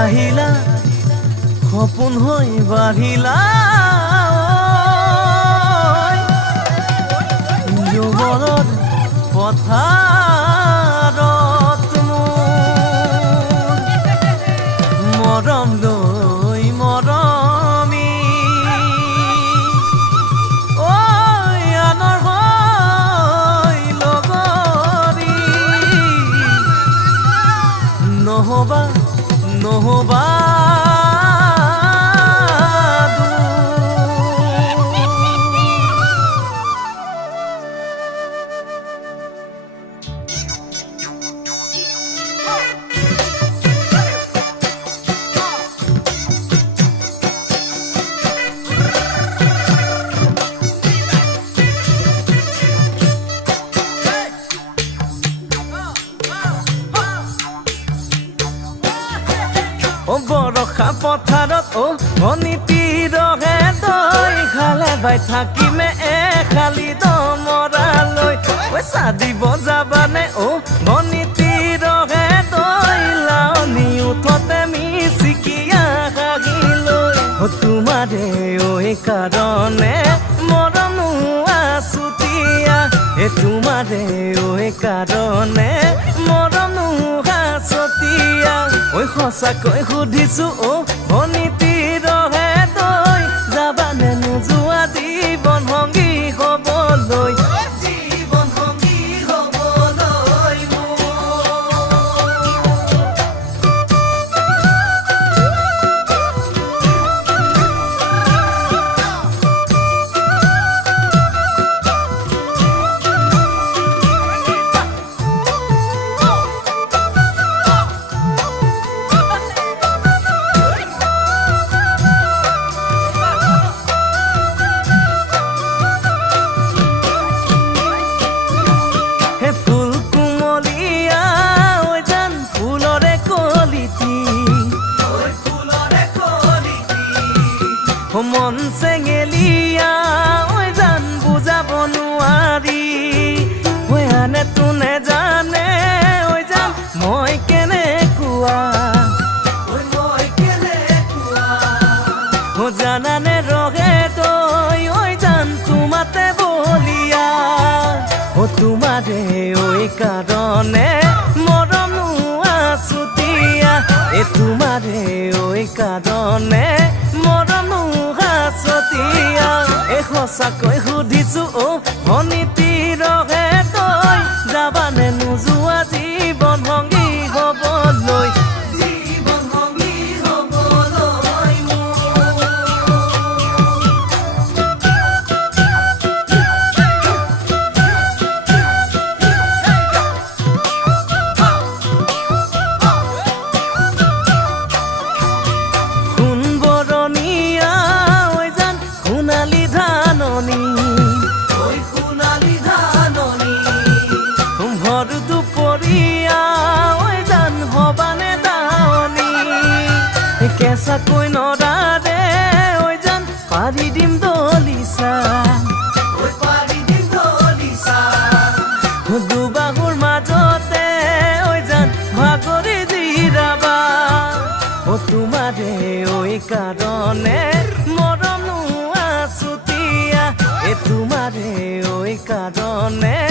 আহিলা সপোন হৈ বাঢ়িলা যুৱৰত পথাৰত মৰম লৈ মৰমি আনৰ হৈ লগৰী নহবা নহবা বৰষা পথাৰত ভনীতিৰহে দৈ খালে বাই থাকিমে খালি দমৰালৈ চাদিব যাবানে ভনীতিৰহে দৈ লাৱনি উঠতে মিচিকিয়া হাগিলৈ তোমাৰে কাৰণে মৰম আছুতীয়া তোমাৰে কাৰণে মৰম হাছতীয়া সঁচাকৈ সুধিছো ভনীতিৰহে দৈ যাবানে নোযোৱা জীৱন সংগী হ'বলৈ মন চেঙেলিয়া জান বুজাব নোৱাৰি আনে তোনে জানে জান মই কেনেকুৱা জানানে ৰহে তই জান তোমাতে বলিয়া তোমাৰে কাৰণে মৰম আছুতীয়া তোমাৰে কাৰণে মৰম হাছতীয়া সঁচাকৈ সুধিছো ভনীতিৰহে তই যাবানে নোযোৱা জীৱন সংগী হ'বলৈ কেঁচাকৈ নৰাৰে জান পাৰি দিম দলিচা দুবাহুৰ মাজতে জান ভাগৰি জিৰাবা তোমাৰে কাৰণে মৰম আছুতীয়া তোমাৰে কাৰণে